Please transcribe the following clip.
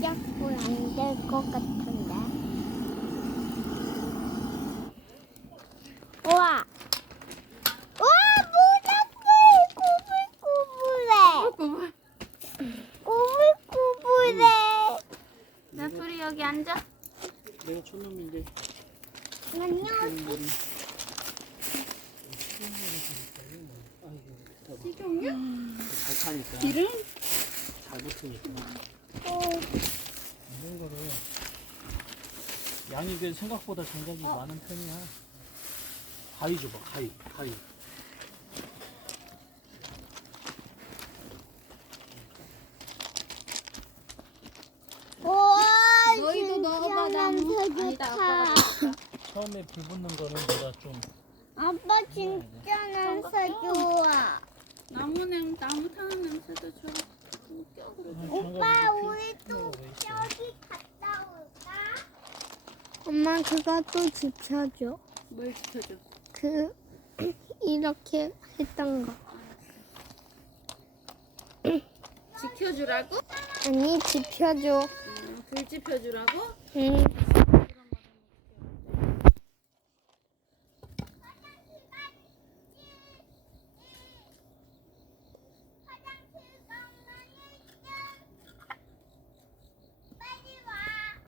자꾸 안 될 것 같은데. 우와! 우와! 모닥불! 구불구불해! 구불구불해! 나풀이 여기 앉아. 내가 촌놈인데. 안녕. 지금요? 잘 타니까. 길을? 잘 붙으니까. 이런 거를 양이 그 생각보다 장작이 많은 편이야. 가위 줘봐, 가위. 우와! 너희도 넣어봐. 나무. 아니다, 아빠가 넣을까? 처음에 불 붙는 거는 내가 좀 아빠 진짜 냄새 좋아. 나무 타는 냄새도 좋아. 웃겨. 오빠 우리 또 저기 갔다 올까? 엄마 그것도 지켜줘. 뭘 지켜줘? 그 이렇게 했던 거. 지켜주라고? 아니 지켜줘. 불 지펴주라고? 응.